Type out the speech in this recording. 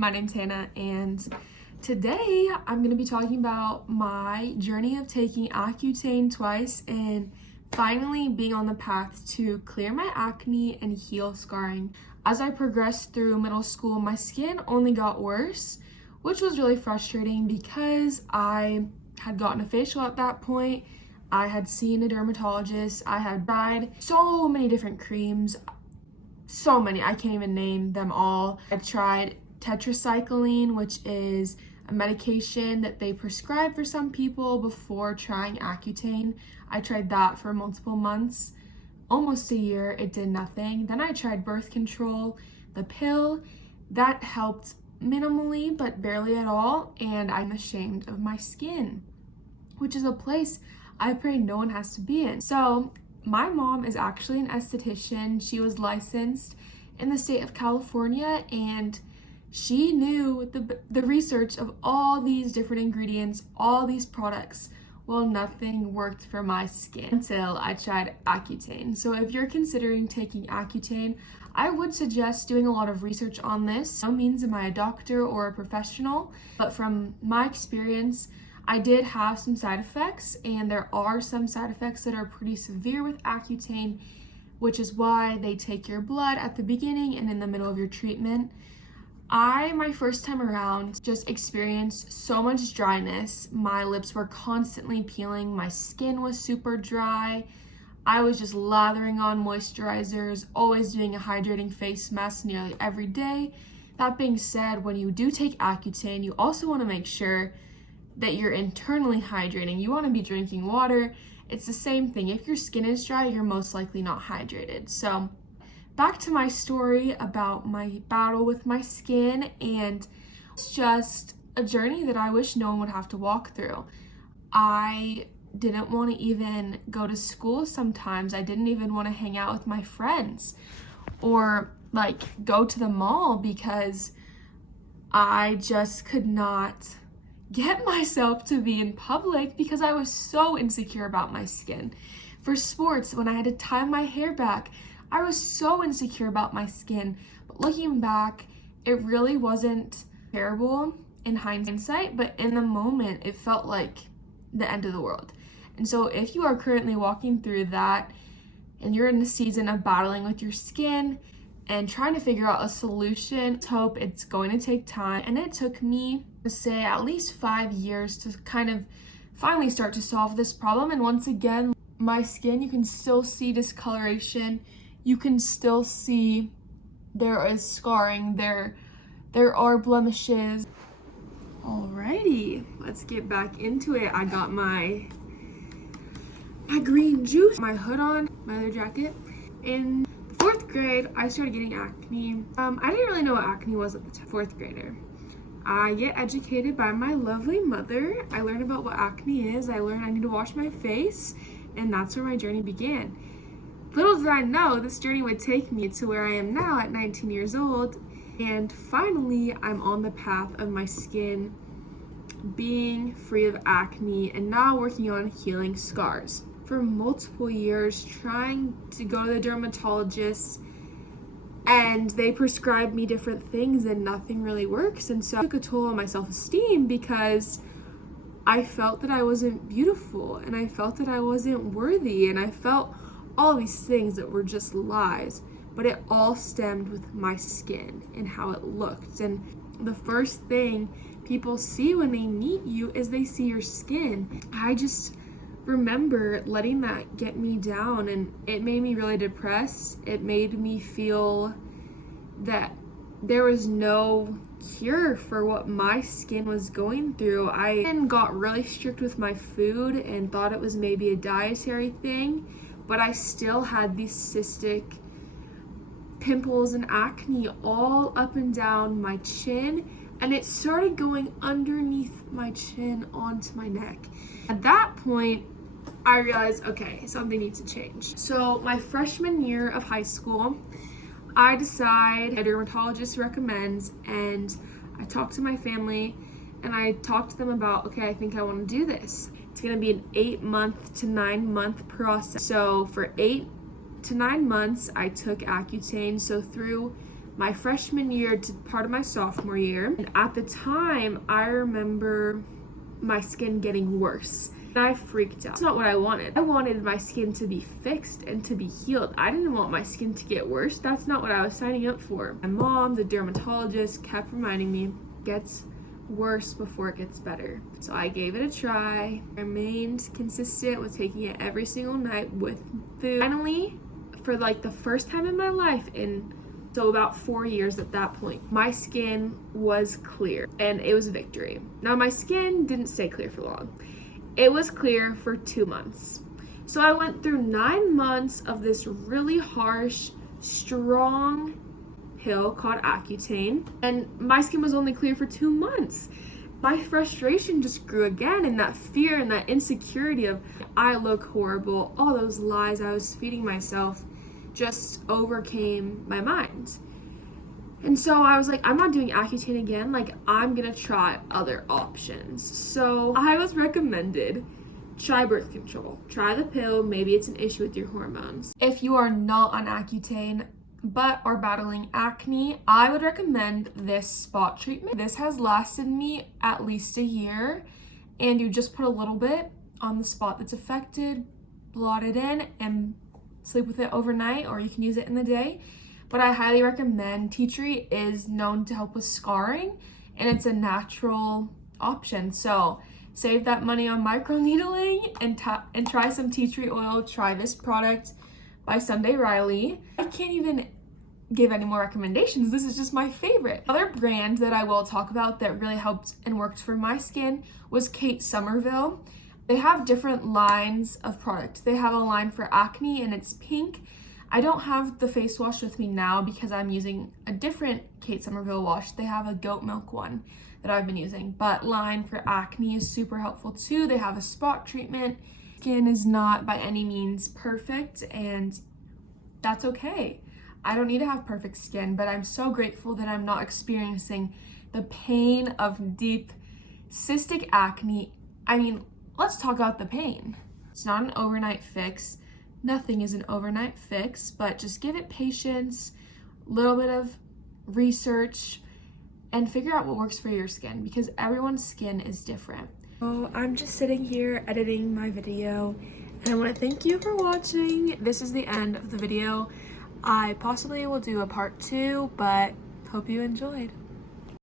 My name's Hannah, and today I'm going to be talking about my journey of taking Acutain twice and finally being on the path to clear my acne and heal scarring. As I progressed through middle school, my skin only got worse, which was really frustrating because I had gotten a facial at that point. I had seen a dermatologist. I had tried so many different creams. So many, I can't even name them all. I tried tetracycline, which is a medication that they prescribe for some people before trying Acutain. I tried that for multiple months, almost a year. It did nothing. Then I tried birth control, the pill. That helped minimally, but barely at all, and I'm ashamed of my skin, which is a place I pray no one has to be in. So my mom is actually an esthetician. She was licensed in the state of California, and she knew the research of all these different ingredients, all these products. Well, nothing worked for my skin until I tried Acutain. So if you're considering taking Acutain, I would suggest doing a lot of research on this. By no means am I a doctor or a professional, but from my experience, I did have some side effects, and there are some side effects that are pretty severe with Acutain, which is why they take your blood at the beginning and in the middle of your treatment. My first time around, just experienced so much dryness. My lips were constantly peeling. My skin was super dry. I was just lathering on moisturizers, always doing a hydrating face mask nearly every day. That being said, when you do take Acutain, you also want to make sure that you're internally hydrating. You want to be drinking water. It's the same thing. If your skin is dry, you're most likely not hydrated. So back to my story about my battle with my skin, and it's just a journey that I wish no one would have to walk through. I didn't want to even go to school sometimes. I didn't even want to hang out with my friends or go to the mall because I just could not get myself to be in public because I was so insecure about my skin. For sports, when I had to tie my hair back, I was so insecure about my skin. But looking back, it really wasn't terrible in hindsight, but in the moment, it felt like the end of the world. And so if you are currently walking through that and you're in a season of battling with your skin and trying to figure out a solution, let's hope it's going to take time. And it took me, to say, at least 5 years to kind of finally start to solve this problem. And once again, my skin, you can still see discoloration. You can still see there is scarring, there are blemishes. Alrighty, let's get back into it. I got my green juice, my hood on, my leather jacket. In fourth grade, I started getting acne. I didn't really know what acne was at the time. Fourth grader. I get educated by my lovely mother. I learned about what acne is. I learned I need to wash my face, and that's where my journey began. Little did I know this journey would take me to where I am now at 19 years old, and finally I'm on the path of my skin being free of acne and now working on healing scars. For multiple years, trying to go to the dermatologist, and they prescribed me different things and nothing really works. And so I took a toll on my self-esteem because I felt that I wasn't beautiful and I felt that I wasn't worthy, and I felt all these things that were just lies, but it all stemmed with my skin and how it looked. And the first thing people see when they meet you is they see your skin. I just remember letting that get me down, and it made me really depressed. It made me feel that there was no cure for what my skin was going through. I then got really strict with my food and thought it was maybe a dietary thing, but I still had these cystic pimples and acne all up and down my chin, and it started going underneath my chin onto my neck. At that point, I realized, okay, something needs to change. So my freshman year of high school, I decide a dermatologist recommends, and I talk to my family and I talk to them about, okay, I think I want to do this. It's going to be an 8-month to 9-month process. So for 8 to 9 months, I took Acutain. So through my freshman year to part of my sophomore year. And at the time, I remember my skin getting worse. And I freaked out. That's not what I wanted. I wanted my skin to be fixed and to be healed. I didn't want my skin to get worse. That's not what I was signing up for. My mom, the dermatologist, kept reminding me, it gets worse before it gets better. So I gave it a try. I remained consistent with taking it every single night with food. Finally, for like the first time in my life, so about 4 years at that point, my skin was clear, and it was a victory. Now my skin didn't stay clear for long. It was clear for 2 months. So I went through 9 months of this really harsh, strong pill called Acutain, and my skin was only clear for 2 months. My frustration just grew again, and that fear and that insecurity of I look horrible, all those lies I was feeding myself just overcame my mind. And so I was like, I'm not doing Accutane again. Like, I'm gonna try other options. So I was recommended, try birth control. Try the pill, maybe it's an issue with your hormones. If you are not on Accutane but are battling acne, I would recommend this spot treatment. This has lasted me at least a year, and you just put a little bit on the spot that's affected, blot it in, and sleep with it overnight, or you can use it in the day. But I highly recommend. Tea tree is known to help with scarring, and it's a natural option. So save that money on microneedling and try some tea tree oil. Try this product by Sunday Riley. I can't even give any more recommendations. This is just my favorite. Another brand that I will talk about that really helped and worked for my skin was Kate Somerville. They have different lines of product. They have a line for acne, and it's pink. I don't have the face wash with me now because I'm using a different Kate Somerville wash. They have a goat milk one that I've been using, but line for acne is super helpful too. They have a spot treatment. Skin is not by any means perfect, and that's okay. I don't need to have perfect skin, but I'm so grateful that I'm not experiencing the pain of deep cystic acne. I mean, let's talk about the pain. It's not an overnight fix. Nothing is an overnight fix, but just give it patience, a little bit of research, and figure out what works for your skin, because everyone's skin is different. So I'm just sitting here editing my video, and I want to thank you for watching. This is the end of the video. I possibly will do a part 2, but hope you enjoyed.